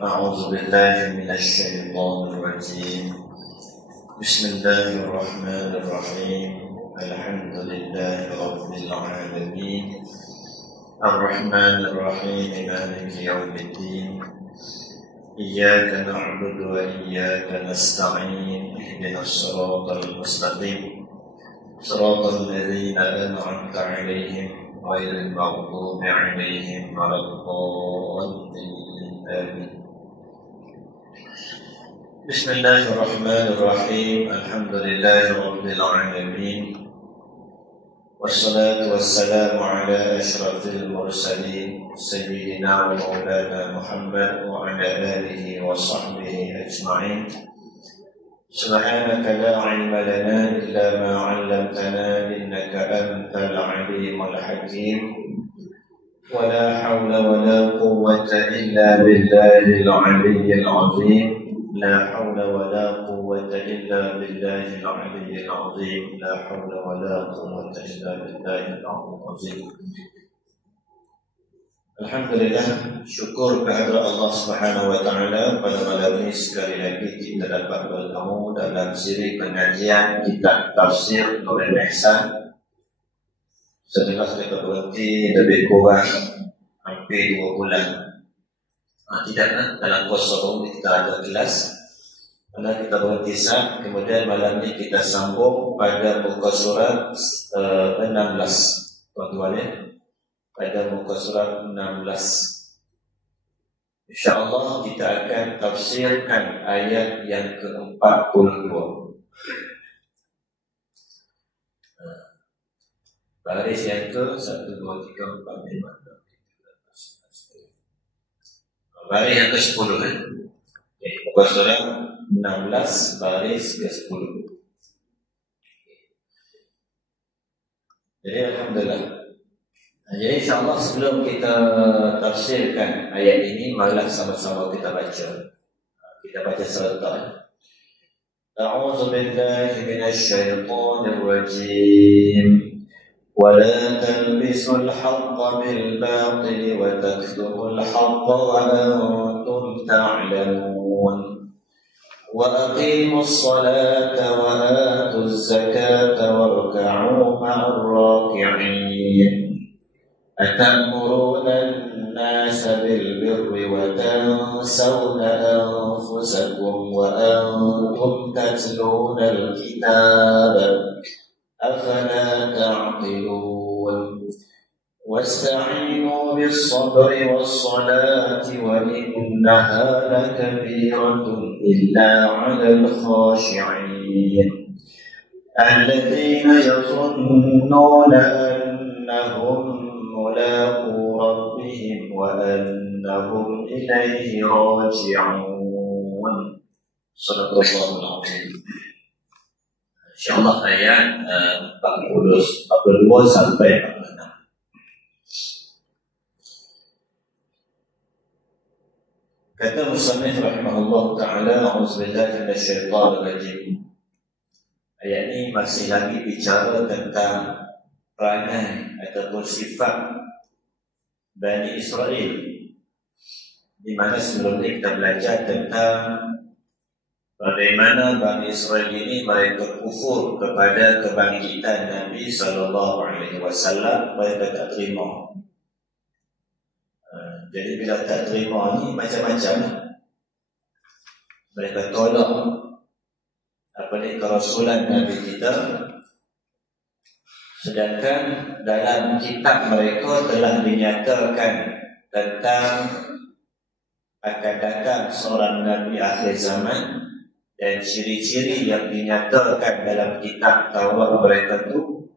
أعوذ بالله من الشيطان الرجيم. بسم الله الرحمن الرحيم. الحمد لله رب العالمين الرحمن الرحيم مالك يوم الدين إياك نعبد وإياك نستعين اهدنا الصراط المستقيم صراط الذين أنعمت عليهم غير المغضوب عليهم ولا الضالين آمين. بسم الله الرحمن الرحيم. الحمد لله رب العالمين والصلاة والسلام على أشرف المرسلين سيدنا ومولانا محمد وعلى آله وصحبه أجمعين. سبحانك لا علم لنا إلا ما علمتنا إنك أنت العليم الحكيم. ولا حول ولا قوة إلا بالله العلي العظيم. لا حول ولا قوة إلا بالله العلي العظيم. لا حول ولا قوة إلا بالله العظيم. Alhamdulillah, syukur kehadirat Allah Subhanahu wa taala pada malam ini sekali lagi kita dapat bertemu dalam siri pengajian kitab tafsir Nurul Ihsan. Setelah kita berhenti lebih kurang hampir 2 bulan. Tidak, dalam puasa ini kita ada kelas. Mana kita berhenti sah, kemudian malam ini kita sambung pada muka surat 16. Tuan-tuan ya, pada muka surat 16. InsyaAllah kita akan tafsirkan ayat yang ke-42. Baris yang ke 1, 2, 3, 4, 5, 6, 7, 8, 9, 10. Baris yang ke-10 kan? Muka surat 16 baris ke-10. Jadi Alhamdulillah. Jadi insyaAllah sebelum kita tafsirkan ayat ini, marilah sama-sama kita baca. Kita baca serta. A'udzu billahi minasy syaithanir rajim. ولا تلبسوا الحق بالباطل وتكتموا الحق وأنتم تعلمون وأقيموا الصلاة وآتوا الزكاة واركعوا مع الراكعين أتأمرون الناس بالبر وتنسون أنفسكم وأنتم تتلون الكتاب أفلا تعقلون واستعينوا بالصبر والصلاة وإنها لكبيرة إلا على الخاشعين الذين يظنون أنهم ملاقو ربهم وأنهم إليه راجعون. صدق الله العظيم. InsyaAllah ayat 42 sampai 46. Kata musannif rahimahullah ta'ala, a'udzubillahi minasyaitanir rajim. Ayat ini masih lagi bicara tentang perangai ataupun sifat Bani Israel, di mana sebelum ini kita belajar tentang bagaimana Bani Israel ini mereka kufur kepada kebangkitan Nabi SAW. Mereka tak terima. Jadi bila tak terima ni macam-macam. Mereka tolak kerasulan Nabi kita, sedangkan dalam kitab mereka telah dinyatakan tentang akan datang seorang Nabi akhir zaman. Dan ciri-ciri yang dinyatakan dalam kitab Taurat mereka itu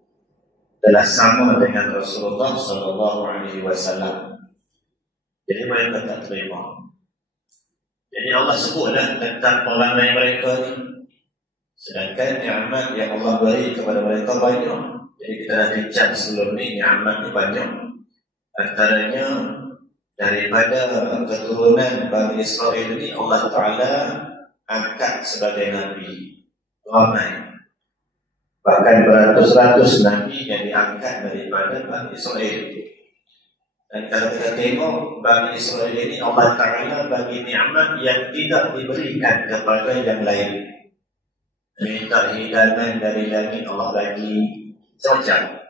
telah sama dengan Rasulullah SAW. Jadi mereka tak terima. Jadi Allah sebutlah tentang perangai mereka ini. Sedangkan ni'mat yang Allah beri kepada mereka banyak. Jadi kita dah bincang sebelum ni, ni'mat ni banyak. Antaranya daripada keturunan Bani Israel ini Allah Ta'ala angkat sebagai Nabi ramai. Bahkan beratus-ratus Nabi yang diangkat daripada Bani Israel. Dan kalau kita tengok Bani Israel ini, Allah Ta'ala bagi nikmat yang tidak diberikan kepada yang lain. Minta hidangan dari langit, Allah bagi macam.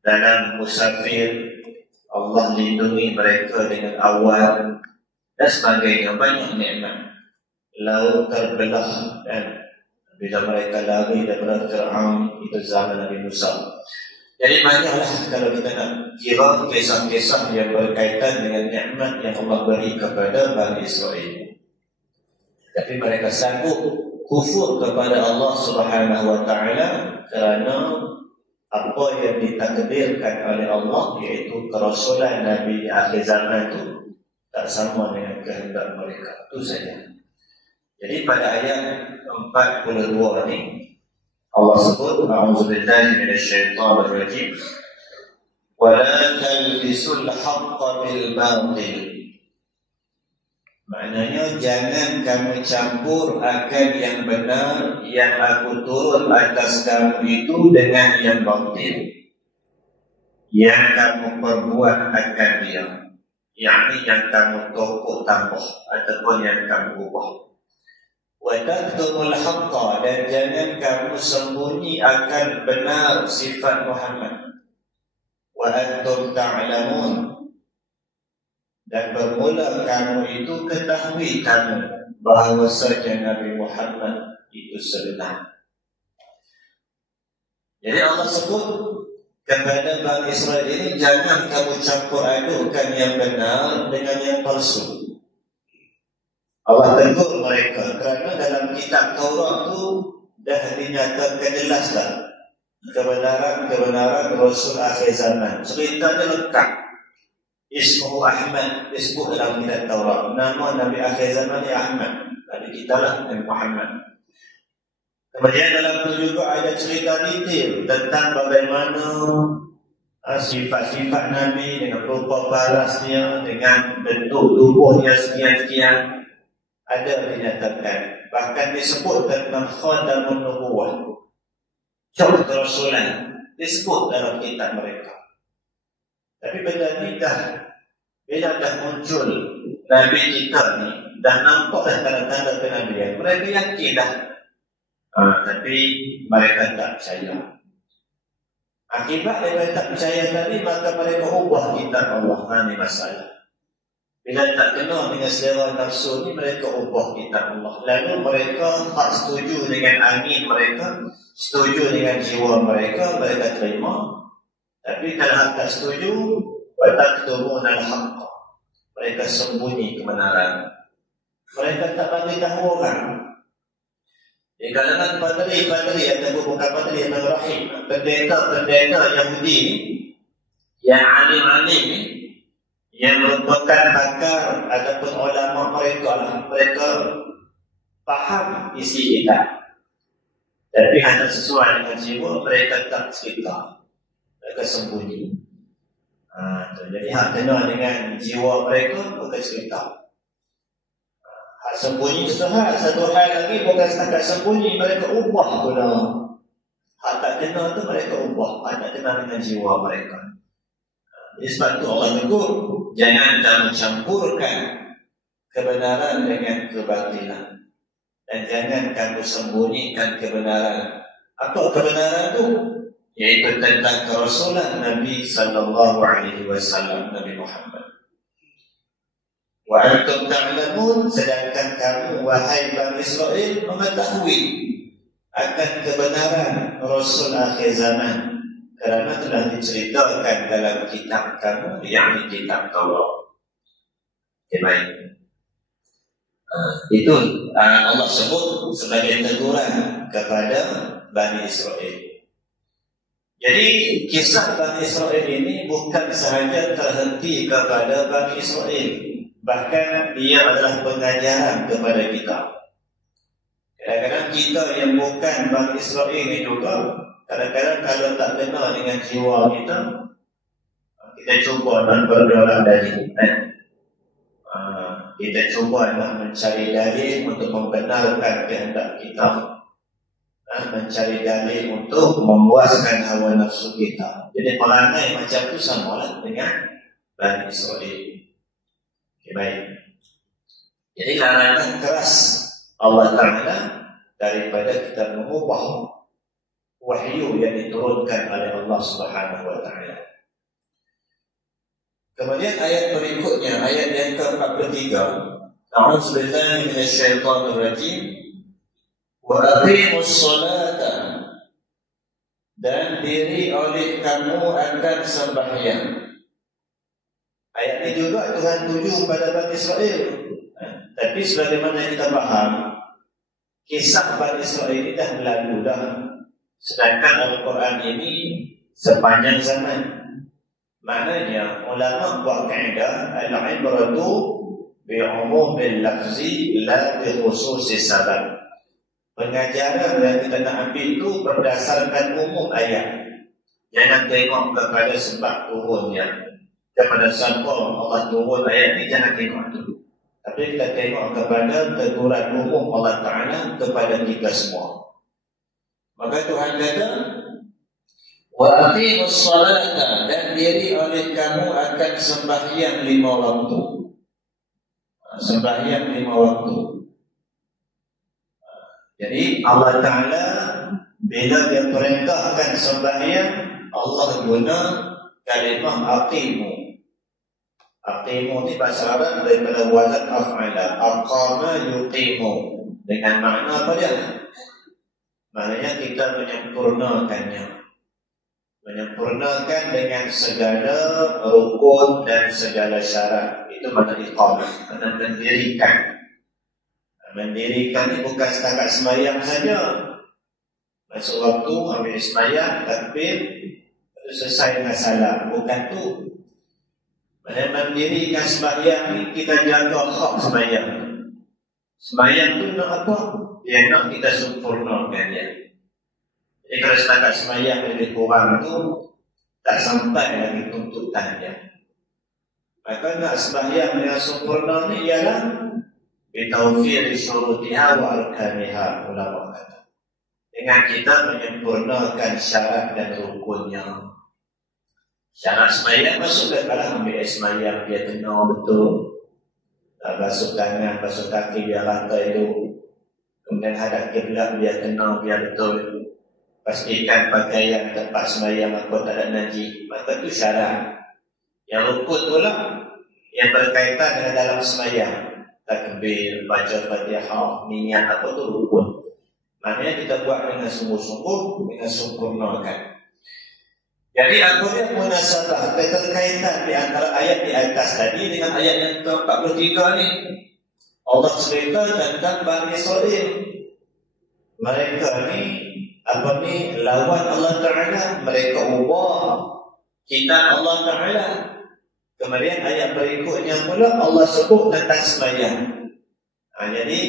Dalam musafir, Allah lindungi mereka dengan awan dan sebagainya, banyak nikmat. Laut terbelah, dan bila mereka lari daripada Fir'aun, itu zaman Nabi Musa. Jadi banyaklah kalau kita nak kira kisah-kisah yang berkaitan dengan nikmat yang Allah beri kepada Bani Israel. Tapi mereka sanggup kufur kepada Allah Subhanahu wa Ta'ala kerana apa yang ditakdirkan oleh Allah, iaitu kerasulan Nabi akhir zaman itu tak sama dengan kehendak mereka. Itu saja. Jadi pada ayat 42 ni Allah sebut, a'udzubillahi minasyaitonir rajim, wa la talbisul haqqa bil batil. Maknanya jangan kamu campur akan yang benar yang aku turun atas kamu itu dengan yang batil yang kamu perbuat akan dia, yakni yang kamu tokok tambah ataupun yang kamu ubah. Wa taktumul haqqa, dan jangan kamu sembunyi akan benar sifat Muhammad. Wa antum ta'lamun, dan bermula kamu itu ketahui kamu bahawasanya Nabi Muhammad itu sebenar. Jadi Allah sebut kepada Bani Israel ini, jangan kamu campur adukan yang benar dengan yang palsu. Allah tegur mereka kerana dalam kitab Taurat itu dah dinyatakan jelas dah kebenaran Rasul akhir zaman. Ceritanya lengkap. Ismuhu Ahmad, disebut dalam kitab Taurat. Nama Nabi akhir zaman ni Ahmad. Nabi kita lah, Nabi Muhammad. Kemudian dalam itu juga ada cerita detail tentang bagaimana sifat-sifat Nabi dengan rupa parasnya, dengan bentuk tubuhnya sekian-sekian. Ada dinyatakan, bahkan disebut tentang khatamun nubuwah, cap kerasulan, disebut dalam kitab mereka. Tapi benda ni bila dah muncul Nabi kita ni, dah nampak dah tanda-tanda kenabian, mereka yakin dah. Tapi mereka tak percaya. Akibat mereka tak percaya tadi, maka mereka ubah kitab Allah. Ini masalah. Bila tak kena dengan selera nafsu ni, mereka ubah kitab Allah. Lalu mereka tak setuju dengan angin mereka, setuju dengan jiwa mereka, mereka terima. Tapi kalau tak setuju, wataktumunal haqqa, mereka sembunyi kebenaran. Mereka tak bagi tahu orang. Di kalangan padri-padri ataupun bukan padri, yang rahim, pendeta-pendeta Yahudi ni, yang alim-alim ni, yang merupakan pakar ataupun ulama mereka faham isi kitab, tapi hanya sesuai dengan jiwa, mereka tak cerita, mereka sembunyi. Jadi hak kena dengan jiwa mereka, mereka cerita. Hak sembunyi satu hal lagi, bukan setakat sembunyi, mereka ubah pula. Hak tak kena tu mereka ubah, hak tak kena dengan jiwa mereka. Sebab itu Allah tegur, jangan kamu campurkan kebenaran dengan kebatilan, dan jangan kamu sembunyikan kebenaran. Apa kebenaran itu? Yaitu tentang kerasulan Nabi sallallahu alaihi wasallam, Nabi Muhammad. Wa antum ta'lamun, sedangkan kamu wahai Bani Israel mengetahui akan kebenaran Rasul akhir zaman, kerana telah diceritakan dalam kitab kamu, yakni kitab Taurat. Okay, baik. Itu Allah sebut sebagai teguran kepada Bani Israel. Jadi kisah Bani Israel ini bukan sahaja terhenti kepada Bani Israel, bahkan dia adalah pengajaran kepada kita. Kadang-kadang kita yang bukan Bani Israel ini juga, kadang-kadang kalau tak kenal dengan jiwa kita, kita cuba nak berdoa dalil. Kita cuba nak mencari dalil untuk membenarkan kehendak kita, mencari dalil untuk memuaskan hawa nafsu kita. Jadi perangai macam itu samalah dengan Bani Israel. Okay, baik. Jadi larangan keras Allah Ta'ala daripada kita mengubah wahyu yang diturunkan oleh Allah Subhanahu wa Ta'ala. Kemudian ayat berikutnya, ayat yang ke-43. A'udzubillahi minasyaitonir rajim. Wa aqimus salata, dan diri oleh kamu akan sembahyang. Ayat ini juga Tuhan tuju pada Bani Israel. Tapi sebagaimana kita paham, kisah Bani Israel ini dah berlalu dah. Sedangkan Al-Quran ini sepanjang zaman. Maknanya ulama buat kaedah al-ibratu bi'umumil lafzi la bi khususis sabab. Pengajaran yang kita nak ambil itu berdasarkan umum ayat. Jangan tengok kepada sebab turunnya. Kepada siapa Allah turun ayat ini, jangan tengok dulu. Tapi kita tengok kepada teguran umum Allah Ta'ala kepada kita semua. Maka Tuhan kata, wa aqimus salata, dan diri oleh kamu akan sembahyang 5 waktu. Sembahyang 5 waktu. Jadi Allah Ta'ala bila dia perintahkan sembahyang, Allah guna kalimah aqimu. Aqimu ni bahasa Arab daripada wazan af'ala. Aqama yuqimu. Dengan makna apa dia? Maknanya kita menyempurnakannya. Menyempurnakan dengan segala rukun dan segala syarat. Itu makna iqamah, makna mendirikan. Mendirikan ini bukan setakat sembahyang saja. Masuk waktu, ambil sembahyang, takbir, selesai dengan salat. Bukan tu. Mendirikan sembahyang ni, kita jaga hak sembahyang. Sembahyang tu nak apa? Dia nak kita sempurnakan dia. Jadi kalau setakat sembahyang lebih kurang tu, tak sampai lagi tuntutannya. Maka nak sembahyang yang sempurna ni ialah bitawfir syurutiha wa arkaniha, ulama kata. Dengan kita menyempurnakan syarat dan rukunnya. Syarat sembahyang masuk ke dalam ambil sembahyang dia kena betul. Basuh tangan, basuh kaki biar rata itu. Kemudian hadap kiblat biar kena biar betul. Pastikan pakaian tempat sembahyang apa tak ada najis. Maka itu syarat. Yang rukun pula yang berkaitan dengan dalam sembahyang. Takbir, baca Fatihah, niat apa tu rukun. Maknanya kita buat dengan sungguh-sungguh, dengan sempurnakan. Jadi apa dia munasabah, keterkaitan di antara ayat di atas tadi dengan ayat yang ke-43 ni. Allah cerita tentang Bani Israel. Mereka ni lawan Allah Ta'ala. Mereka ubah kitab Allah Ta'ala. Kemudian ayat berikutnya pula Allah sebut tentang sembahyang. Jadi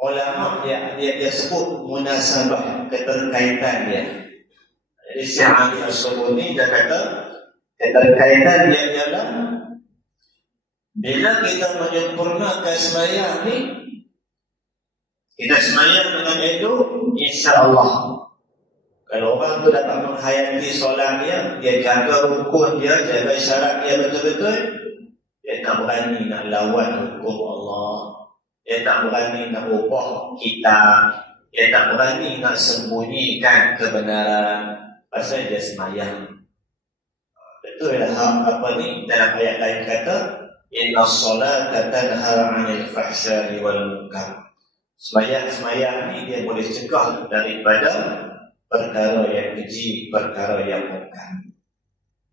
ulama dia sebut munasabah, keterkaitan dia. Jadi Syekh Ali As-Subuni dia kata keterkaitan dia ialah bila kita menyempurnakan sembahyang ni, kita sembahyang dengan elok, insya-Allah. Kalau orang tu dapat menghayati solat dia jaga rukun dia, jaga syarat dia betul-betul, dia tak berani nak lawan hukum Allah. Dia tak berani nak ubah kitab. Dia tak berani nak sembunyikan kebenaran. Pasal dia sembahyang. Betul lah apa ni dalam ayat lain kata, inna sholata tanha 'anil fahsya'i wal munkar. Sembahyang ni dia boleh cegah daripada perkara yang keji, perkara yang munkar.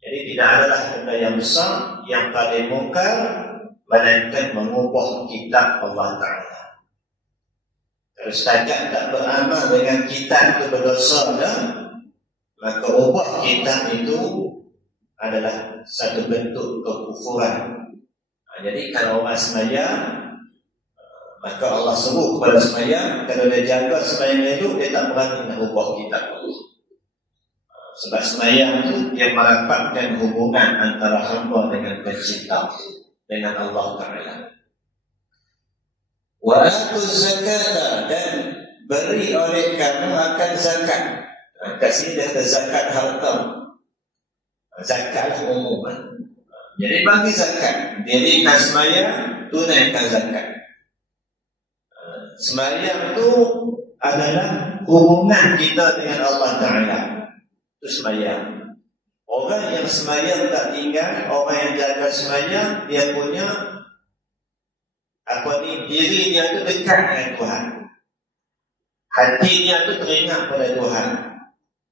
Jadi tidak adalah benda yang besar yang paling munkar melainkan mengubah kitab Allah Ta'ala. Kalau setakat tak beramal dengan kitab itu berdosa dah, maka ubah kitab itu adalah satu bentuk kekufuran. Jadi kalau orang sembahyang, maka Allah suruh kepada sembahyang, kalau dia jaga sembahyang itu, dia tak berani nak ubah kitab Allah. Sebab sembahyang itu dia merapatkan hubungan antara hamba dengan pencipta, dengan Allah Ta'ala. Wa atuz zakata, dan beri oleh kamu akan zakat. Kat sini dia kata zakat harta. Zakatlah umum. Jadi bagi zakat, dirikan sembahyang, tunaikan zakat. Sembahyang itu adalah hubungan kita dengan Allah Ta'ala. Itu sembahyang. Orang yang sembahyang tak tinggal, orang yang jaga sembahyang, dia punya diri dia tu dekat dengan Tuhan. Hati dia tu teringat pada Tuhan.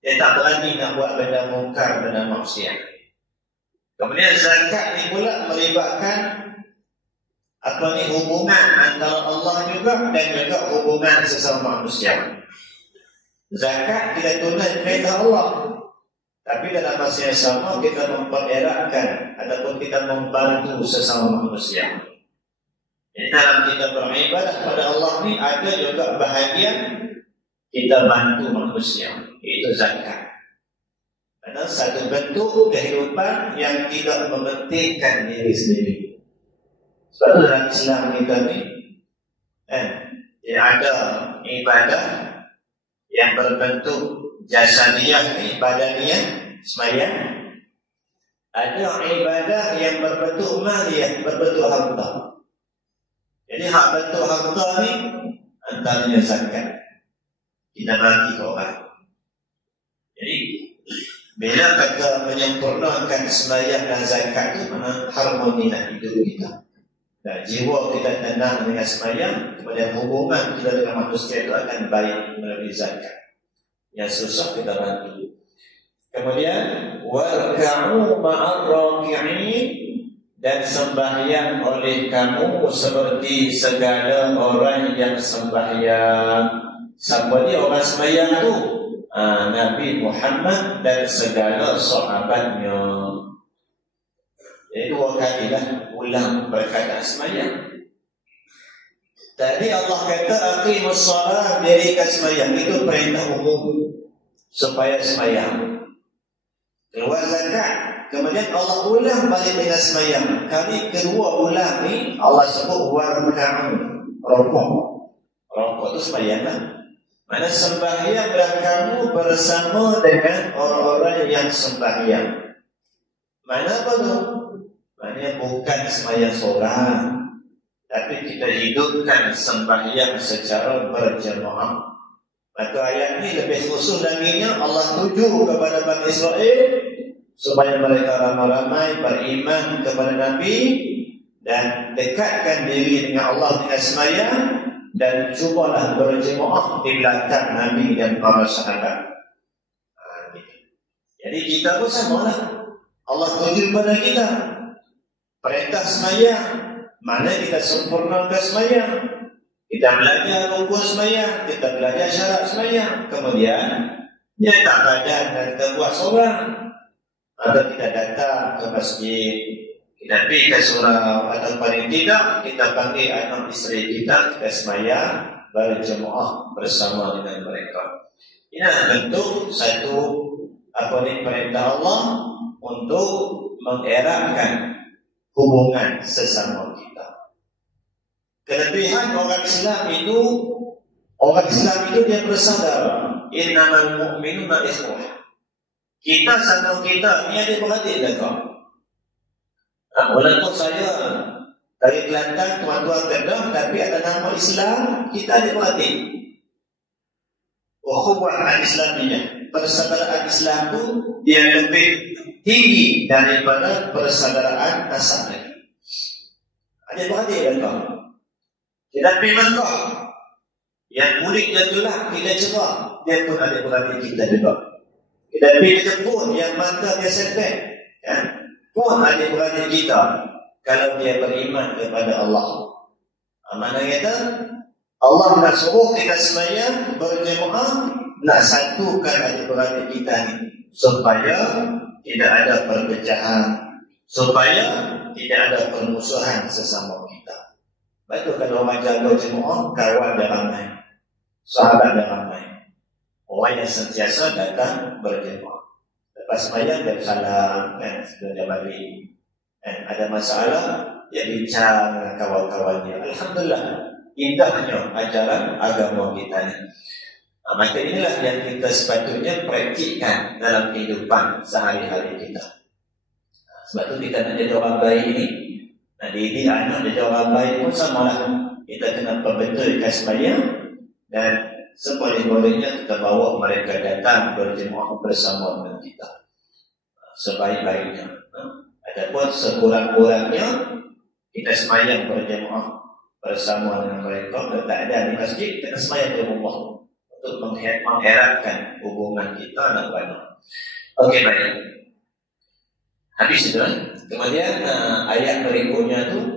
Dia tak berani nak buat benda mungkar, benda maksiat. Kemudian zakat ni pula melibatkan hubungan antara Allah juga dan juga hubungan sesama manusia. Zakat kita tunai perintah Allah, tapi dalam masa yang sama kita mempereratkan ataupun kita membantu sesama manusia. Jadi dalam kita beribadah pada Allah ni ada juga bahagian kita bantu manusia. Itu zakat. Karena satu bentuk kehidupan yang tidak mementingkan diri sendiri. Sebab dalam Islam kita ni ada ibadah yang berbentuk jasadiyah ni, badaniyah, sembahyang. Ada ibadah yang berbentuk maliyah, berbentuk harta. Jadi hak bentuk harta ni antaranya zakat. Kita bagi ke orang. Jadi bila kata menyempurnakan sembahyang dan zakat itu mana harmonilah hidup kita. Dan jiwa kita tenang dengan sembahyang, kemudian hubungan kita dengan manusia itu akan baik melalui zakat. Yang susah kita bantu. Kemudian warka'u ma'ar raki'in, dan sembahyang oleh kamu seperti segala orang yang sembahyang. Siapa dia orang sembahyang tu? Nabi Muhammad dan segala sahabatnya. Jadi dua kalilah ulang berkaitan sembahyang. Tadi Allah kata aqimus shalah, dirikan sembahyang. Itu perintah umum supaya sembahyang. Keluar zakat, kemudian Allah ulang balik dengan sembahyang. Kali kedua ulang ni Allah sebut warka'u, rukuk. Rukuk itu sembahyang lah. Mana sembahyanglah kamu bersama dengan orang-orang yang sembahyang. Mana apa tu? Mana bukan sembahyang seorang, tapi kita hidupkan sembahyang secara berjemaah. Maka ayat ni lebih khusus lagi nya Allah tuju kepada Bani Israel supaya mereka ramai-ramai beriman kepada Nabi dan dekatkan diri dengan Allah dengan sembahyang. Dan cubalah berjemaah di belakang Nabi dan para sahabat. Jadi kita pun samalah. Allah tuju pada kita perintah sembahyang. Mana kita sempurnakan sembahyang. Kita belajar rukun sembahyang, kita belajar syarat sembahyang. Kemudian dia tak badan dan kita buat seorang. Atau kita datang ke masjid, kita pergi ke surau, atau paling tidak kita panggil anak isteri kita sembahyang berjemaah bersama dengan mereka. Ini bentuk satu perintah Allah untuk mengeratkan hubungan sesama kita. Kelebihan orang Islam itu dia bersaudara. Innamal mu'minuna ikhwah. Kita sama kita ni ada beradik lah kau. Walaupun saya dari Kelantan, tuan-tuan Kedah, tapi ada nama Islam, kita ada beradik. Ukhuwah al-Islamiyah, persaudaraan Islam itu dia lebih tinggi daripada persaudaraan nasab lagi. Ada beradik kan kau? Tetapi Mekah yang kulitnya gelap, kita cerah, dia pun ada beradik kita juga. Kita pergi Jepun yang mata dia sepet, kan? Pun ada beradik kita kalau dia beriman kepada Allah. Mana kata Allah nak suruh kita sembahyang berjemaah, nak satukan adik-beradik kita ni supaya tidak ada perpecahan, supaya tidak ada permusuhan sesama kita. Betul kalau orang jaga jemaah, kawan dia ramai, sahabat dia ramai, orang yang sentiasa datang berjemaah. Lepas sembahyang dia salam, kan, sebelum dia balik, kan, ada masalah dia bincang dengan kawan-kawannya. Alhamdulillah, indahnya ajaran agama kita ni. Maka inilah yang kita sepatutnya praktikkan dalam kehidupan sehari-hari kita. Sebab tu kita nak jadi orang baik ni, nak didik anak jadi orang baik pun samalah. Kita kena perbetulkan sembahyang, dan seboleh-bolehnya kita bawa mereka datang berjemaah bersama dengan kita sebaik-baiknya. Adapun sekurang-kurangnya kita sembahyang berjemaah bersama dengan mereka. Kalau tak ada di masjid, kita sembahyang di rumah untuk mengharapkan hubungan kita dengan mana. Okey, baik. Habis itu. Kemudian ayat berikutnya tu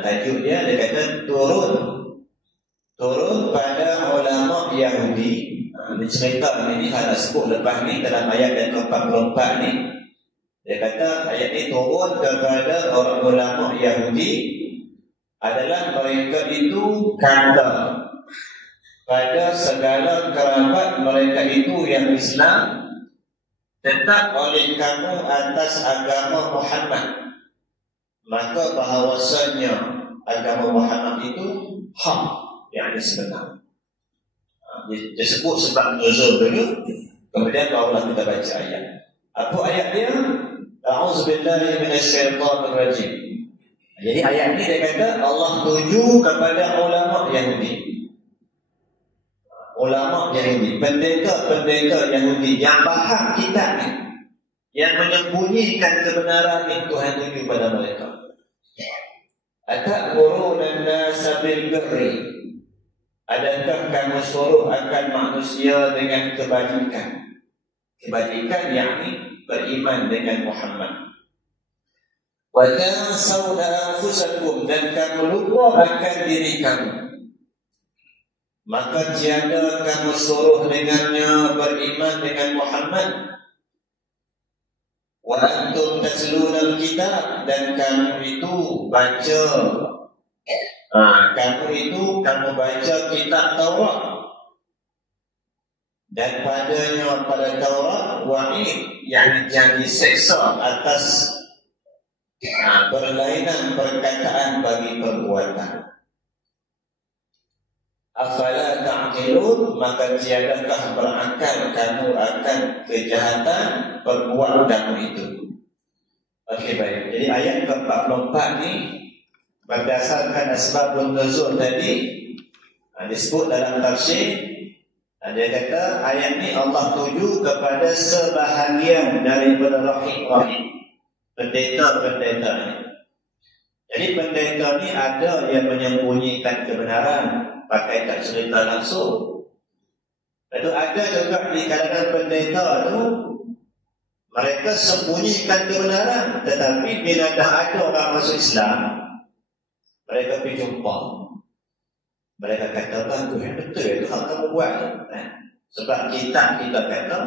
tajuk dia kata turun pada ulama Yahudi. Cerita ini ada sebut lepas ni dalam ayat yang ke-44 ni. Dia kata ayat ni turun kepada orang ulama Yahudi adalah mereka itu kata pada segala kerabat mereka itu yang Islam, tetap oleh kamu atas agama Muhammad, maka bahawasanya agama Muhammad itu hak, yang sebenar. Disebut sebab nuzul dulu, kemudian barulah kita baca ayat. Apa ayat dia? A'udzubillahi minasyaitonir rajim. Jadi ayat ni dia kata Allah tuju kepada ulama Yahudi. Ulama Yahudi, pendeta-pendeta Yahudi yang faham kitab ni, yang menyembunyikan kebenaran ni, Tuhan tuju pada mereka. Atamuruna an-nasa bil birri, adakah kamu suruh akan manusia dengan kebajikan? Kebajikan yakni beriman dengan Muhammad. Wa tansawna anfusakum, dan kamu lupa akan diri kamu. Maka tiada kamu suruh dengannya beriman dengan Muhammad. Wa antum tatluna al-kitab, dan kamu itu baca kamu baca kitab Taurat, dan padanya pada Taurat wa'id, yang diseksa atas berlainan perkataan bagi perbuatan. Afala ta'qilun, maka tiadakah berakal kamu akan kejahatan perbuatan itu. Okey, baik. Jadi ayat ke-44 ni berdasarkan asbabun nuzul tadi disebut dalam tafsir. Dia kata ayat ni Allah tuju kepada sebahagian daripada rahim-rahim pendeta-pendeta ni. Jadi pendeta ni ada yang menyembunyikan kebenaran, pakai tak cerita langsung. Lalu ada juga di kalangan pendeta tu, mereka sembunyikan kebenaran, tetapi bila dah ada orang masuk Islam, mereka pergi jumpa. Mereka kata, bagus, betul itu hal kamu buat. Sebab kita kata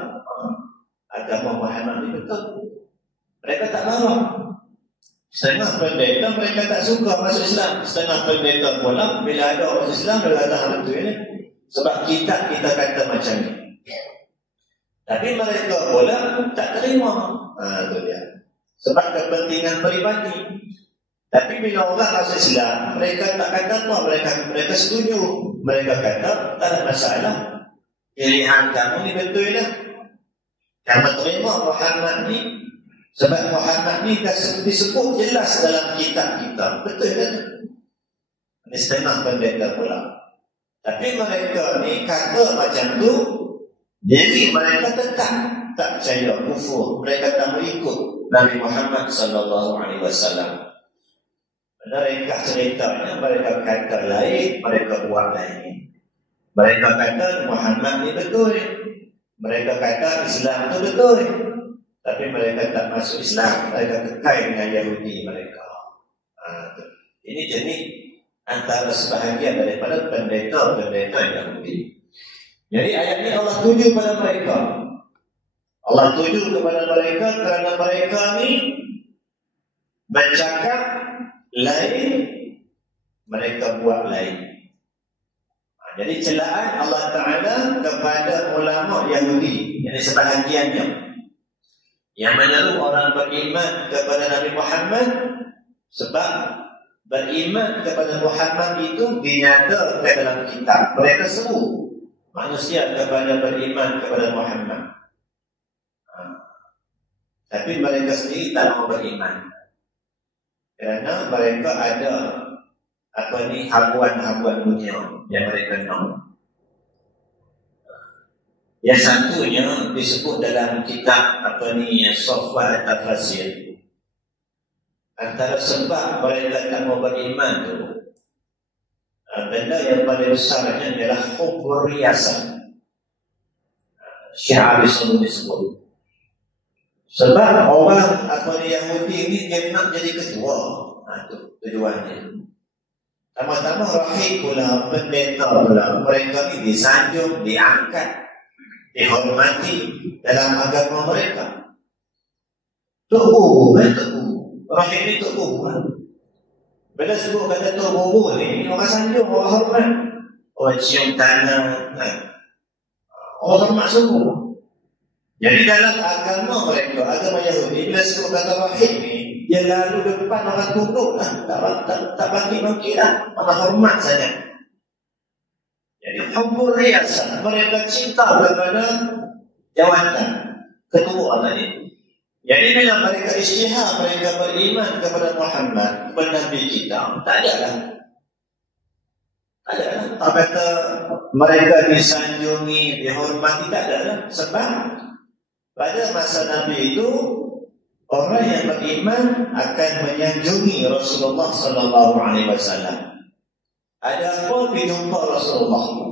agama Muhammad ini betul. Mereka tak marah. Setengah pendeta mereka tak suka masuk Islam. Setengah pendeta pula bila ada orang masuk Islam, mereka kata betul ini. Sebab kita kata macam ni. Tapi mereka pula tak terima. Itu dia. Sebab kepentingan peribadi. Tapi bila orang masuk Islam, mereka tak kata apa. Mereka setuju. Mereka kata tak ada masalah. Pilihan kamu ni betul lah. Kamu terima Muhammad ni. Sebab Muhammad ni dah disebut jelas dalam kitab kita. Betul kan? Ini setengah pendeta pula. Tapi mereka ni kata macam tu, jadi mereka tetap tak percaya, kufur. Mereka tak mengikut Nabi Muhammad SAW. Mereka ceritanya, mereka kata lain, mereka buat lain. Mereka kata Muhammad ni betul. Mereka kata Islam tu betul. Tapi mereka tak masuk Islam. Mereka kekal dengan Yahudi mereka. Ini jenis antara sebahagian daripada pendeta-pendeta Yahudi. Jadi ayat ini Allah tuju pada mereka. Allah tuju kepada mereka kerana mereka ni bercakap lain, mereka buat lain. Jadi celaan Allah Ta'ala kepada ulama Yahudi, yang sebahagiannya, yang menyeru orang beriman kepada Nabi Muhammad. Sebab beriman kepada Muhammad itu dinyatakan dalam kitab. Mereka seru manusia kepada beriman kepada Muhammad. Tapi mereka sendiri tak mau beriman, kerana mereka ada habuan-habuan dunia yang mereka nak. Yang satunya disebut dalam kitab Safwat At-Tafasir. Antara sebab mereka tak mau beriman tu, benda yang paling besarnya adalah hubbur riyasah. Syekh Ali disebut. Sebab orang Yahudi ni dia nak jadi ketua. Itu tujuannya. Tama-tama rahib pula, pendeta pula, mereka ni disanjung, diangkat, dihormati dalam agama mereka. Tubuh, rahib ni tubuh. Bila sebut kata tubuh ni, orang sanjung, orang hormat, orang cium tangan, orang hormat sungguh. Jadi dalam agama mereka, agama Yahudi, bila sebut kata rahib ni, dia lalu depan orang tunduk lah, tak bangkit-bangkit lah, malah hormat saja. Jadi hubbur riyasah, mereka cinta kepada jawatan ketua tadi. Jadi bila mereka isytihar, mereka beriman kepada Muhammad, kepada Nabi kita, tak ada lah. Tak kata mereka disanjungi, dihormati, tak ada lah. Sebab pada masa Nabi itu, orang yang beriman akan menyanjungi Rasulullah SAW. Ada apa berjumpa Rasulullah,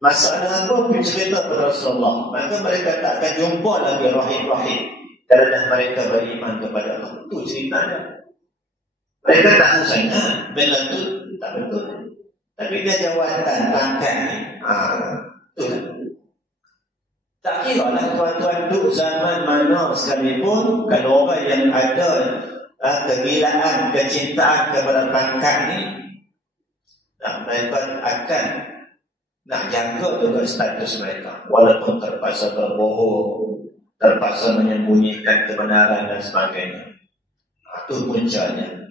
masalah apa bercerita kepada Rasulullah, maka mereka tak akan jumpa lagi rahib-rahib kerana mereka beriman kepada Allah. Itu ceritanya. Mereka tahu sangat benda itu tak betul, tapi dia jawatan, pangkat ni, betul. Tak kira lah tuan-tuan duduk zaman mana sekalipun, kalau orang yang ada kegilaan, kecintaan kepada pangkat ni, mereka akan nak jaga juga status mereka, walaupun terpaksa berbohong, terpaksa menyembunyikan kebenaran dan sebagainya. Itu puncanya.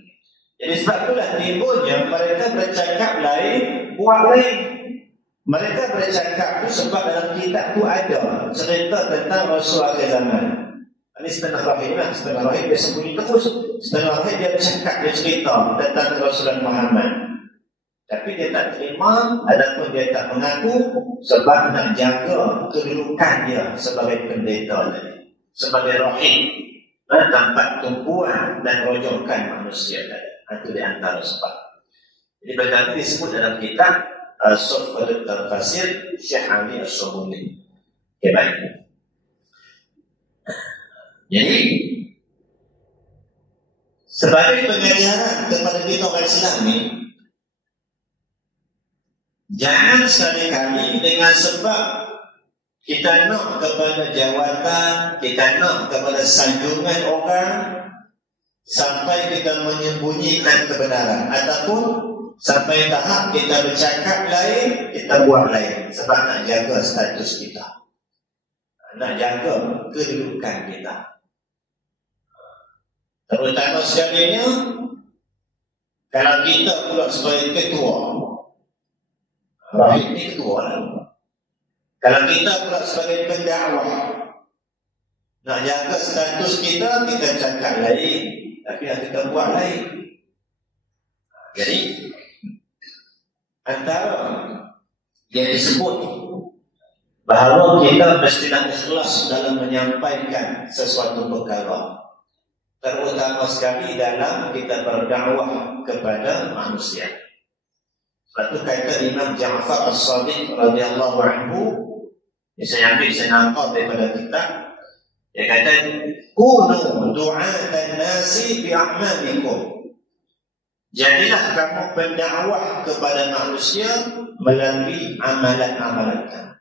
Jadi sebab itulah timbulnya mereka bercakap lain, buat lain. Mereka bercakap itu sebab dalam kitab itu ada cerita tentang Rasul akhir zaman. Ini setengah rahib lah. Setengah rahib dia sembunyi terus. Setengah rahib dia bercakap, dia cerita tentang Rasulullah Muhammad. Tapi dia tak terima, adapun dia tak mengaku sebab nak jaga kedudukan dia sebagai pendeta tadi, sebagai rahib, tempat tumpuan dan rojokan manusia tadi. Itu di antara sebab. Jadi benda ini disebut dalam kitab Safwat At-Tafasir Syekh Ali As-Sabuni. Okay, baik. Jadi sebagai pengajaran kepada kita orang Islam ni, jangan sekali-kali dengan sebab kita nak kepada jawatan, kita nak kepada sanjungan orang, sampai kita menyembunyikan kebenaran, ataupun sampai tahap kita bercakap lain, kita buat lain, sebab nak jaga status kita, nak jaga kedudukan kita. Terutama sekalinya kalau kita pula sebagai ketua, rahib ni ketua lah. Kalau kita pula sebagai pendakwah, nak jaga status kita, kita cakap lain, tapi kita buat lain. Jadi antara yang disebut bahawa kita mestilah ikhlas dalam menyampaikan sesuatu perkara, terutama sekali dalam kita berdakwah kepada manusia. Sebab itu kata Imam Ja'far As-Sadiq radhiyallahu anhu, saya ambil senangkau daripada kitab, dia kata kunu du'atan nasi bi'amalikum, jadilah kamu pendakwah kepada manusia melalui amalan-amalan kamu.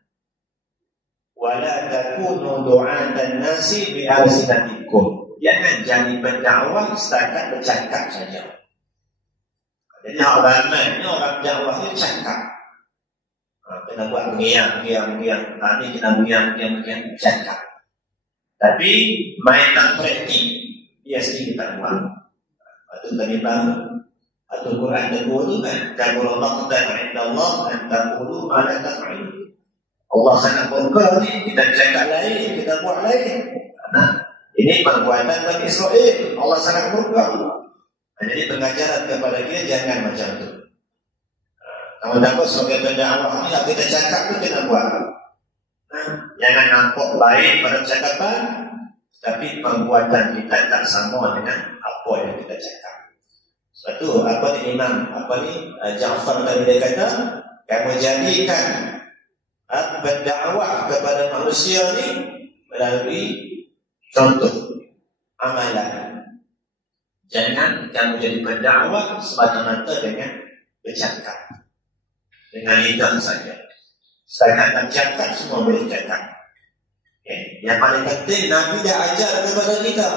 Wala takunu du'atan nasi bi'alsinatikum, jangan jadi pendakwah setakat bercakap saja. Jadi orang ramai ni orang dakwah ni cakap, kena buat mengiang, ni kena mengiang, cakap. Tapi main tak praktik, dia sendiri tak buat. Itu tadi bangun. Atau Quran kedua tu kan, kabur Allah ta'ala indallah an taqulu ma la taf'alun. Allah sangat murka ni, kita cakap lain, kita buat lain. Ini perbuatan Bani Israel. Allah sangat murka. Jadi pengajaran kepada dia jangan macam tu. Kalau dapat sebagai pendakwah, kalau kita cakap tu kena buat. Jangan nampak baik pada percakapan, tapi perbuatan kita tak sama dengan apa yang kita cakap. Sebab tu Imam Ja'far tadi dia kata, kamu jadikan berdakwah kepada manusia ni melalui contoh amalan. Jangan kamu jadi berdakwah semata-mata dengan bercakap, dengan lidah saja. Setakat nak cakap semua boleh cakap. Yang paling penting Nabi dah ajar kepada kita.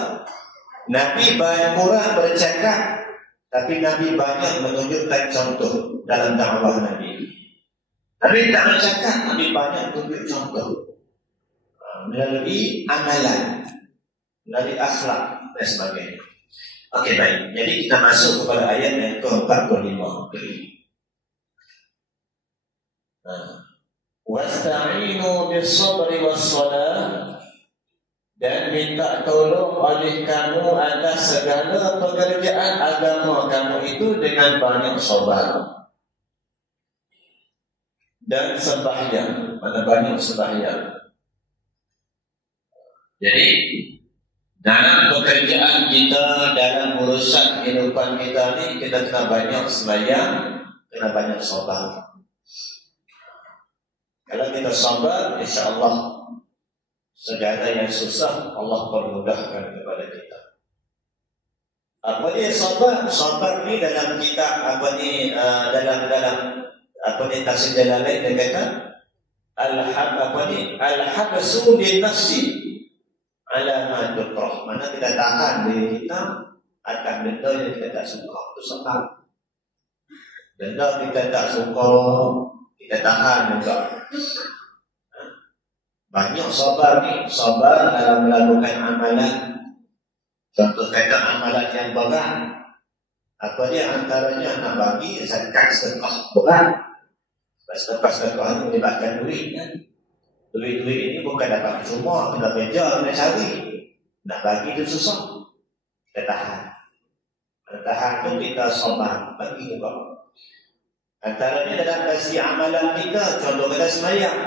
Nabi banyak orang bercakap, tapi Nabi banyak menunjukkan contoh dalam dakwah Nabi. Nabi tak bercakap, Nabi banyak tunjuk contoh melalui amalan, melalui akhlak dan sebagainya. Okey, baik. Jadi kita masuk kepada ayat yang ke-45. Wasta'inu bis-sabri was-salah, dan minta tolong oleh kamu atas segala pekerjaan agama kamu itu dengan banyak sabar dan sembahyang. Mana banyak sembahyang. Jadi dalam pekerjaan kita, dalam urusan kehidupan kita ni, kita kena banyak sembahyang, kena banyak sabar. Kalau kita sabar, insya-Allah segala yang susah Allah permudahkan kepada kita. Apa dia sabar? Sabar ni dalam kitab dalam tafsir Jalalain dia kata al-habsu bin nafsi ala ma tukrah. Mana kita tahan diri kita akan benda yang kita tak suka. Itu sabar. Benda kita tak suka, kita tahan juga. Banyak sabar ni, sabar dalam melakukan amalan. Contoh kata amalan yang berat. Apa dia antaranya nak bagi zakat sedekah berat. Sedekah ni melibatkan duit kan. Duit-duit ini bukan dapat cuma, kena kerja, kena cari. Nak bagi itu susah. Kita tahan. Kita tahan tu kita sabar bagi juga. Antaranya dalam kasih amalan kita, contoh kata sembahyang.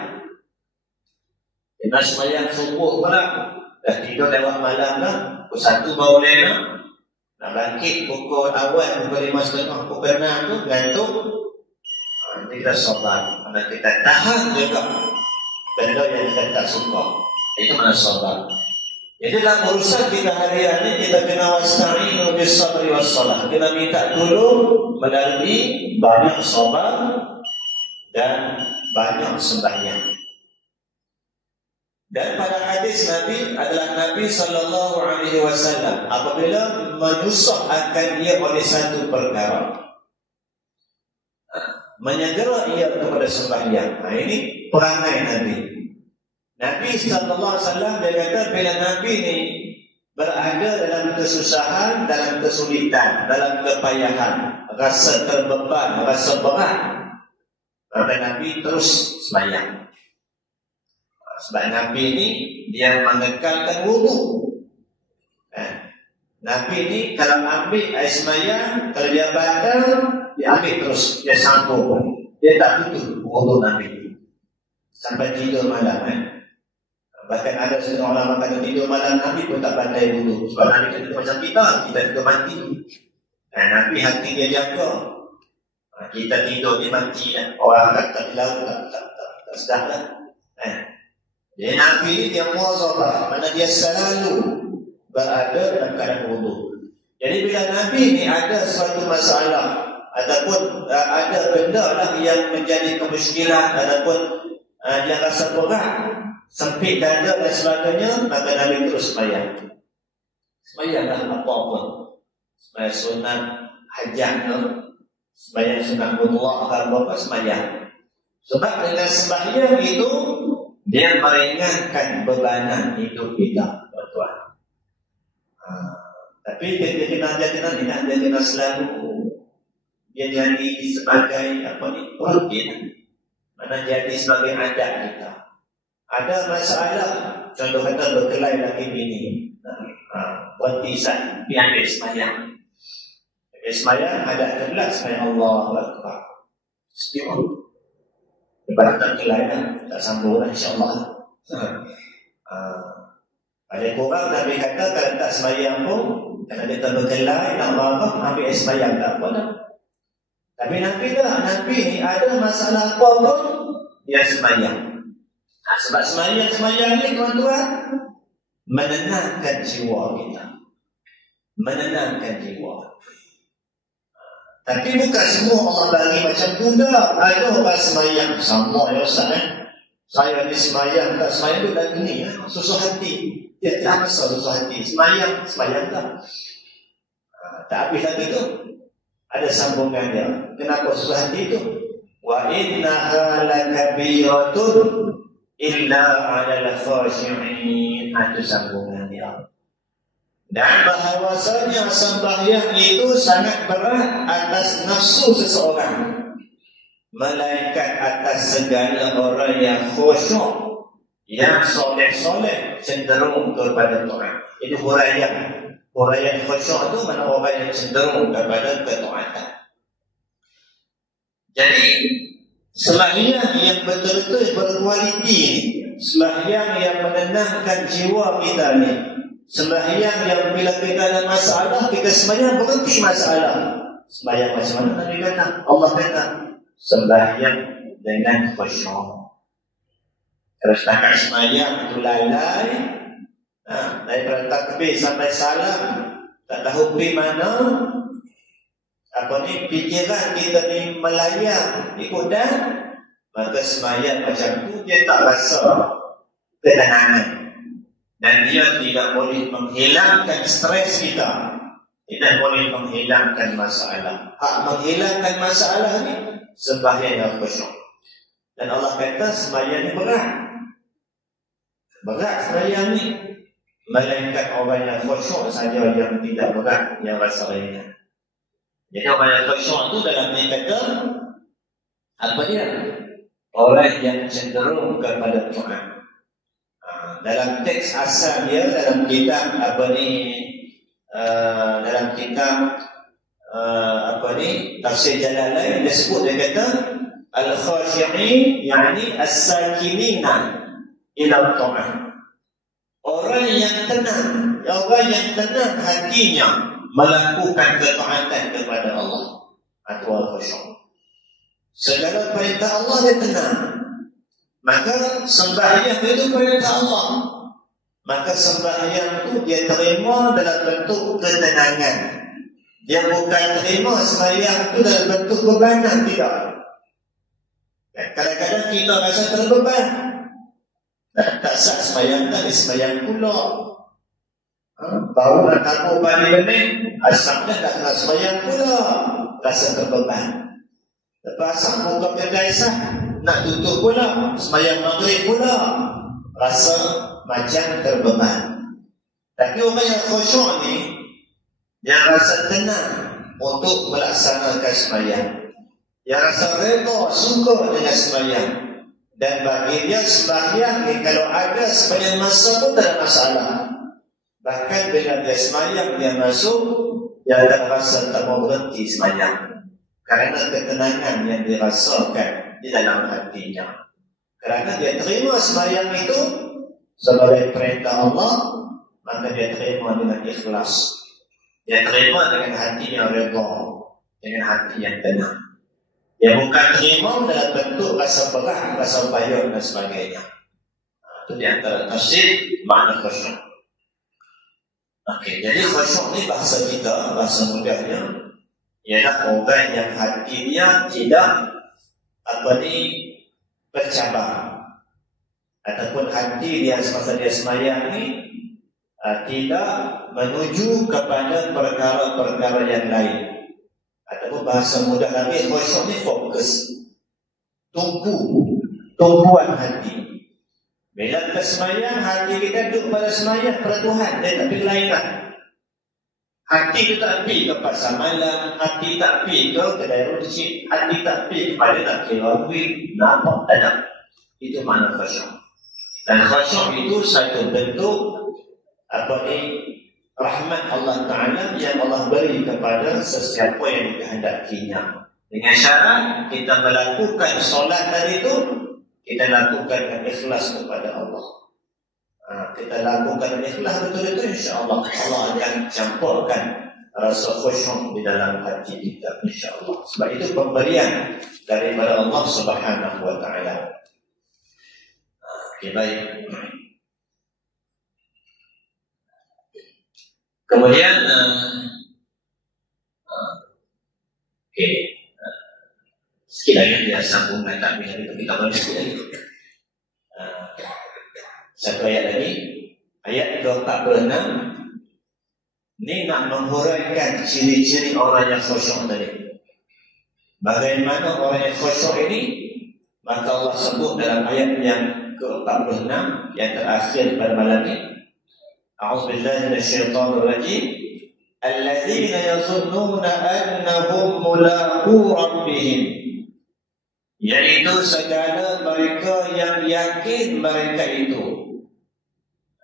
Kita sembahyang subuh pula, dah tidur lewat malam dah, pukul 1 baru lena, nak bangkit pukul awal, pukul 5.30, pukul 6 tu, ngantuk. Nanti kita sabar, mana kita tahan juga benda yang kita tak suka. Itu mana sabar. Jadi dalam urusan kita harian ini, kita kena wasta'inu bis-sabri was-salah. Kita minta tolong melalui banyak sabar dan banyak sembahyang. Dan pada hadis Nabi adalah Nabi SAW apabila menyusahkan dia oleh satu perkara, menyegera ia kepada sembahyang. Ini perangai Nabi. Nabi SAW dia kata bila Nabi ni berada dalam kesusahan, dalam kesulitan, dalam kepayahan, rasa terbeban, rasa berat, maka Nabi terus sembahyang. Sebab Nabi ni dia mengekalkan wudu. Nabi ni kalau ambil air sembahyang, kalau dia batal, dia ambil terus, dia sambung. Dia tak tutup wudu Nabi sampai tidur malam. Bahkan ada setengah orang kata tidur malam Nabi pun tak pandai wudu. Sebab Nabi kata macam kita juga mati. Nabi hati dia jaga. Kita tidur dia mati lah. Orang kata di laut tak sedar lah. Jadi Nabi ni dia muazabah, mana dia selalu berada dalam keadaan wudu. Jadi bila Nabi ni ada suatu masalah ataupun ada benda lah yang menjadi kemusykilan ataupun dia rasa berat, sempit dada dan sebagainya, maka Nabi terus sembahyang. Sembahyanglah apa pun. Sembahyang sunat hajat, sembahyang sunat mutlak atau apa, sembahyang. Sebab dengan sembahyang itu dia meringankan bebanan hidup kita, tuan-tuan. Tapi dia kena selalu dia jadi sebagai rutin, mana jadi sebagai adat kita. Ada masalah, contoh kata berkelahi laki bini, berhenti sat, pergi ambil semayang. Ambil semayang, ada kebelah semayang Allahu Akbar. Setiap lepas tak kelainan, tak sambung lah insyaAllah. Ada kurang Nabi kata kalau tak semayang pun, kalau dia tak berkelai, nak marah, ambil semayang tak apa dah. Tapi Nabi tak, Nabi ni ada masalah apa pun, dia semayang. Sebab semayang ni tuan-tuan, menenangkan jiwa kita. Menenangkan jiwa. Tapi bukan semua Allah bagi macam tu dah. Ada orang semayang sama ya Ustaz Saya ni semayang, tak semayang tu dah gini susah hati. Dia tak rasa susah hati. Semayang tak. Tak habis lagi tu. Ada sambungan dia. Kenapa susah hati tu? Wa innaha lakabiratun illa 'alal khashi'in. Itu sambungan dia. Dan bahawasanya sembahyang itu sangat berat atas nafsu seseorang, melainkan atas segala orang yang khusyuk, yang soleh-soleh, cenderung kepada Tuhan. Itu huraian. Huraian khusyuk itu mana orang yang cenderung kepada ketaatan. Jadi sembahyang yang betul-betul berkualiti, sembahyang yang menenangkan jiwa kita ni, sembahyang yang bila kita ada masalah, kita sembahyang berhenti masalah. Sembahyang macam mana Nabi kata? Allah kata, sembahyang dengan khusyuk. Terus takkan sembahyang itu lalai, daripada takbir sampai salam, tak tahu pergi mana, pikiran kita ni melayang ikut dah, maka sembahyang macam tu dia tak rasa ketenangan. Dan dia tidak boleh menghilangkan stres kita. Tidak boleh menghilangkan masalah. Hak menghilangkan masalah ni sembahyang yang khusyuk. Dan Allah kata sembahyang ni berat. Berat sembahyang ni. Melainkan orang yang khusyuk saja yang tidak berat, yang rasa ringan. Jadi orang yang khusyuk tu dalam ni kata apa dia? Orang yang cenderung kepada Tuhan. Dalam teks asal dia, dalam kitab dalam kitab Tafsir Jalalain, dia sebut, dia kata al-khashi'in yani as-sakinina ila ta'ah. Orang yang tenang hatinya melakukan ketaatan kepada Allah. Atau al-khusyuk. Segala perintah Allah dia tenang. Maka sembahyang itu perintah Allah. Maka sembahyang itu dia terima dalam bentuk ketenangan. Dia bukan terima sembahyang itu dalam bentuk bebanan, tidak. Kadang-kadang kita rasa terbeban. Tak sah sembahyang tadi, sembahyang pula. Baru nak takut balik benih, asalnya tak nak sembahyang pula. Rasa terbeban. Lepas asal buka kedai sah, nak tutup pula, sembahyang maghrib pula, rasa macam terbeban. Tapi orang yang khusyuk ni, dia rasa tenang untuk melaksanakan sembahyang. Dia rasa reda, suka dengan sembahyang. Dan bagi dia sembahyang ni, kalau ada sembahyang masa pun tak ada masalah. Bahkan bila dia sembahyang, dia masuk, dia akan rasa tak mau berhenti sembahyang. Kerana ketenangan yang dirasakan di dalam hatinya. Kerana dia terima sembahyang itu sebagai perintah Allah, maka dia terima dengan ikhlas. Dia terima dengan hati yang redha, dengan hati yang tenang. Dia bukan terima dalam bentuk rasa berat, rasa payah dan sebagainya. Itu di antara tafsir makna khusyuk. Okey, jadi khusyuk ni bahasa kita, bahasa mudahnya, ialah orang yang hatinya tidak bercabar, ataupun hati dia semasa dia sembahyang ni tidak menuju kepada perkara-perkara yang lain. Ataupun bahasa mudah lagi, khusyuk ni fokus, tumpuan hati. Bila kita sembahyang, hati kita duduk pada sembahyang pada Tuhan, dia tak pergi lain lah. Hati kita tak pergi ke pasar malam, hati tak pergi ke kedai roti, hati tak pergi kepada nak kira duit, nampak tak ada. Itu makna khusyuk. Dan khusyuk itu satu bentuk rahmat Allah Ta'ala yang Allah beri kepada sesiapa yang dikehendakinya. Dengan syarat kita melakukan solat tadi itu, kita lakukan dengan ikhlas kepada Allah. Kita lakukan dengan ikhlas betul-betul, insya-Allah Allah akan campurkan rasa khusyuk di dalam hati kita, insya-Allah. Sebab itu pemberian daripada Allah Subhanahu wa Ta'ala. Okay, baik. Kemudian sikit lagi dia sambungkan takbir itu, kita balik sikit lagi. Satu ayat lagi, ayat 46. Ini nak menghuraikan ciri-ciri orang yang khusyuk tadi. Bagaimana orang yang khusyuk ini? Maka Allah sebut dalam ayat yang ke-46 yang terakhir pada malam ini. A'udzu billahi minasyaitonir rajim. Alladzina yazunnuna annahum mulaqu rabbihim. Yaitu segala mereka yang yakin mereka itu.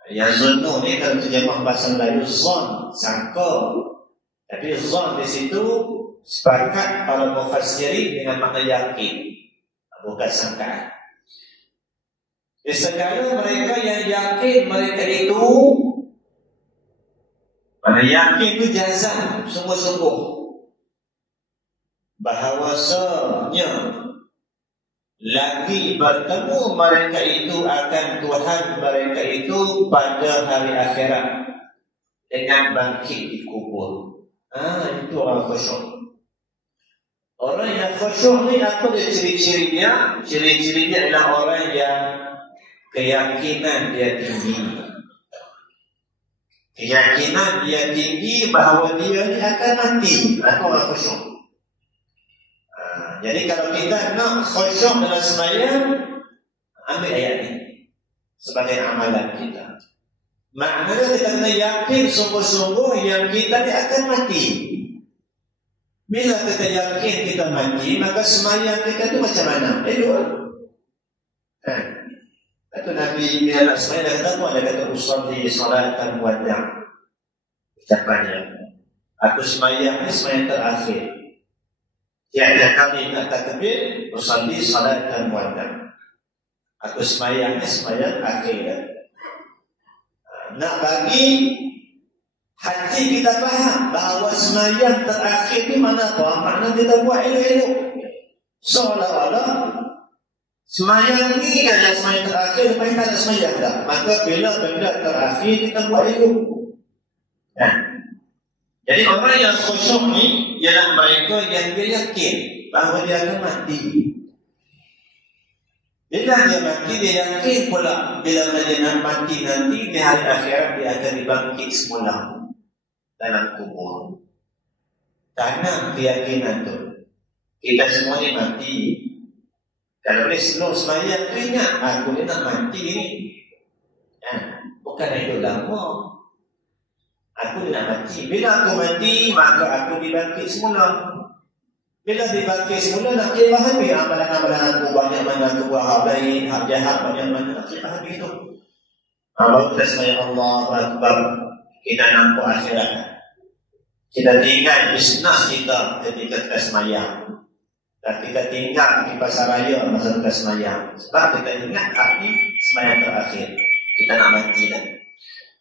Yazunnu ni kalau terjemah bahasa Melayu zon, sangka. Tapi zon di situ sepakat para mufassirin dengan makna yakin, bukan sangkaan. Segala mereka yang yakin mereka itu, mana yakin itu jazam, sungguh-sungguh bahawasanya lagi bertemu mereka itu akan Tuhan mereka itu pada hari akhirat dengan bangkit di kubur. Itu orang khusyuk. Orang yang khusyuk ni apa dia ciri-ciri dia? Ciri-ciri dia adalah orang yang keyakinan dia tinggi. Keyakinan dia tinggi bahawa dia ni akan mati. Itu orang khusyuk. Jadi kalau kita nak khusyuk dalam sembahyang, ambil ayat ini sebagai amalan kita. Maknanya kita kena yakin sungguh-sungguh yang kita ni akan mati. Bila kita yakin kita mati, maka sembahyang kita tu macam mana? Dua. Itu Nabi bila nak sembahyang dia kata apa? Dia kata usalli salatan wada'. Ucapannya, aku sembahyang ni sembahyang terakhir. Tiada kali nak takbir, usalli salatan wada'. Aku sembahyang ni sembahyang akhir. Nak bagi hati kita faham bahawa sembahyang terakhir ni mana apa? Makna kita buat elok-elok. Seolah-olah sembahyang ni kan yang sembahyang terakhir, lepas tak ada sembahyang dah. Maka bila benda terakhir kita buat elok. Jadi orang yang khusyuk ni ialah mereka yang dia yakin bahawa dia akan mati. Bila dia mati, dia yakin pula bila dia nak mati nanti di hari akhirat dia akan dibangkit semula dalam kubur. Tanam keyakinan tu. Kita semua ni mati. Kalau boleh sebelum sembahyang tu ingat, aku ni nak mati ni. Bukan hidup lama. Aku nak mati. Bila aku mati, maka aku dibangkit semula. Bila dibangkit semula, nak kira habis amalan-amalan aku. Banyak mana aku buat hak baik, hak jahat, banyak mana nak kira habis tu. Baru kita sembahyang Allahu Akbar, kita nampak akhirat. Kita tinggal bisnes kita ketika kita sembahyang. Dan kita tinggal di pasar raya masa kita sembahyang. Sebab kita ingat hari sembahyang terakhir. Kita nak mati dah.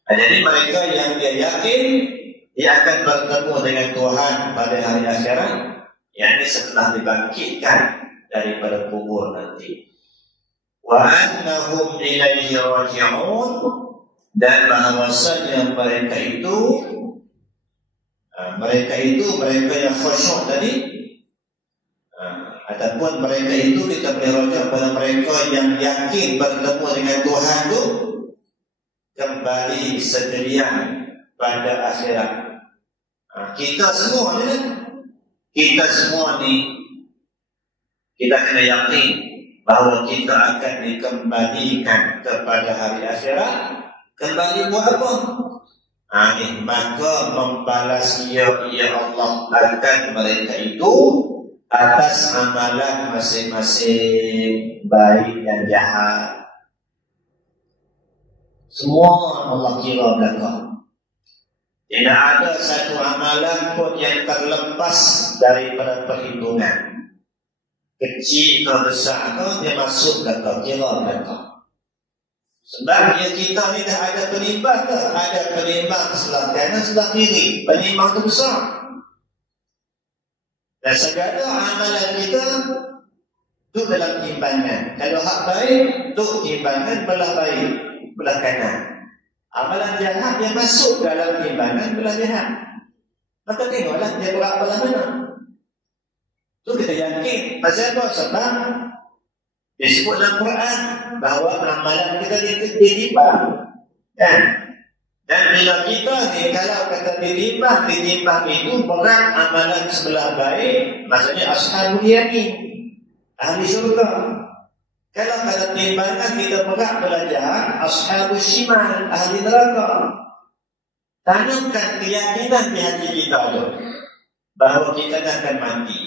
Jadi mereka yang dia yakin dia akan bertemu dengan Tuhan pada hari akhirat, yakni setelah dibangkitkan daripada kubur nanti. Wa annahum ilaihi raji'un, dan bahawasanya mereka yang khusyuk tadi, ataupun mereka itu kita boleh rujuk pada mereka yang yakin bertemu dengan Tuhan itu kembali sekalian pada akhirat. Kita semua ni kita kena yakin bahawa kita akan dikembalikan kepada hari akhirat. Kembali buat apa? Maka membalas ya Allah akan mereka itu atas amalan masing-masing, baik dan jahat. Semua Allah kira belakang. Tidak ada satu amalan pun yang terlepas daripada perhitungan. Kecil atau besar atau dia masuk kata, kira kata. Sebab kita ni dah ada penimbang ke? Ada penimbang sebelah kanan, sebelah kiri. Penimbang tu besar. Dan segala amalan kita tu dalam timbangan. Kalau hak baik, tu timbangan belah baik, belah kanan. Amalan jahat yang masuk dalam timbangan belah jahat. Maka tengoklah dia berat belah mana. Tu kita yakin. Pasal apa? Sebab disebut dalam Quran bahawa amalan kita ditimbang. Kan? Dan bila kita ni kalau kata ditimbang itu berat amalan sebelah baik, maksudnya ashabul yamin, ahli surga. Kalau kata timbangan kita berat belah jahat, ashabul shimal, ahli neraka. Tanamkan keyakinan di hati kita tu bahawa kita akan mati.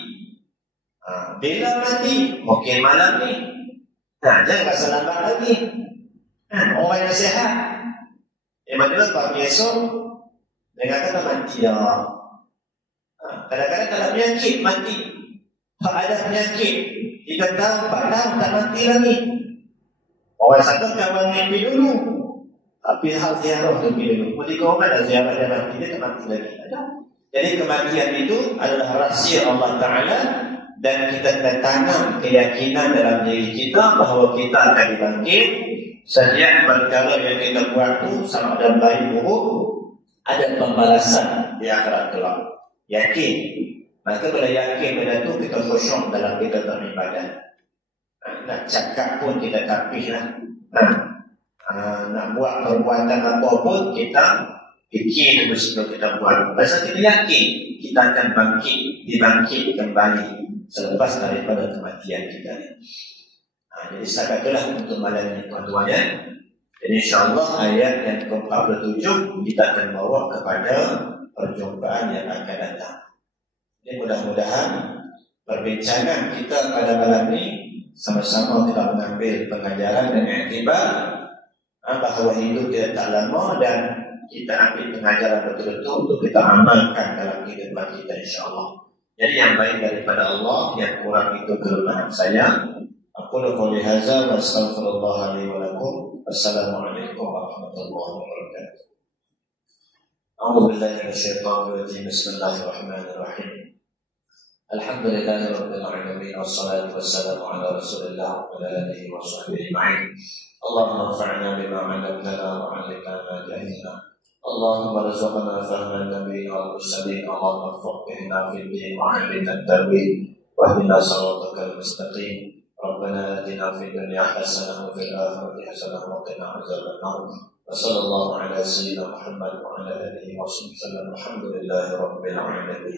Bila mati, mungkin malam ni. Jangan rasa lambat lagi. Orang yang sihat. Mana pagi esok dengan kata mati ya. Kadang-kadang tak ada penyakit mati. Tak ada penyakit 3 tahun, 4 tahun tak mati lagi. Orang sangka kawan mimpi dulu, tapi hal ziarah tu mimpi dulu. Boleh kau ada ziarah dia mati, dia tak mati lagi. Jadi kematian itu adalah rahsia Allah Ta'ala. Dan kita tanam keyakinan dalam diri kita bahawa kita akan dibangkit. Setiap perkara yang kita buat itu sama ada baik buruk, ada pembalasan di akhirat kelak. Yakin. Maka bila yakin benda itu kita khusyuk dalam kita beribadah. Nak cakap pun kita tapih lah. Nak buat perbuatan apa pun kita fikir dulu sebelum kita buat. Pasal kita yakin kita akan dibangkit kembali selepas daripada kematian kita ni. Jadi setakat itulah untuk malam ini tuan-tuan ya. Jadi insyaAllah ayat yang ke-47 kita akan bawa kepada perjumpaan yang akan datang. Jadi mudah-mudahan perbincangan kita pada malam ini sama-sama kita mengambil pengajaran dan iktibar bahawa hidup tidak tak lama dan kita ambil pengajaran betul-betul untuk kita amalkan dalam kehidupan kita insyaAllah. Jadi yang baik daripada Allah, yang kurang itu kelemahan saya. Aku qouli hadza wa astaghfirullah li wa lakum. Wassalamualaikum warahmatullahi wabarakatuh. A'udzu billahi minasyaitonir rajim. Bismillahirrahmanirrahim. Alhamdulillahi rabbil alamin wassalatu wassalamu ala Rasulillah wa ala alihi wa sahbihi ajma'in. Allahumma anfa'na bima 'allamtana wa 'allimna ma jahilna. Allahumma rizqna fahman nabiyina wal mursalin. Allahumma faqihna fid din wa 'allimna at-ta'wil wa ihdina siratal mustaqim. Rabbana atina fid dunya hasanah wa fil akhirati hasanah wa qina adzaban nar. Wa sallallahu ala sayyidina Muhammad wa ala alihi wa sahbihi wasallam. Alhamdulillahi rabbil alamin.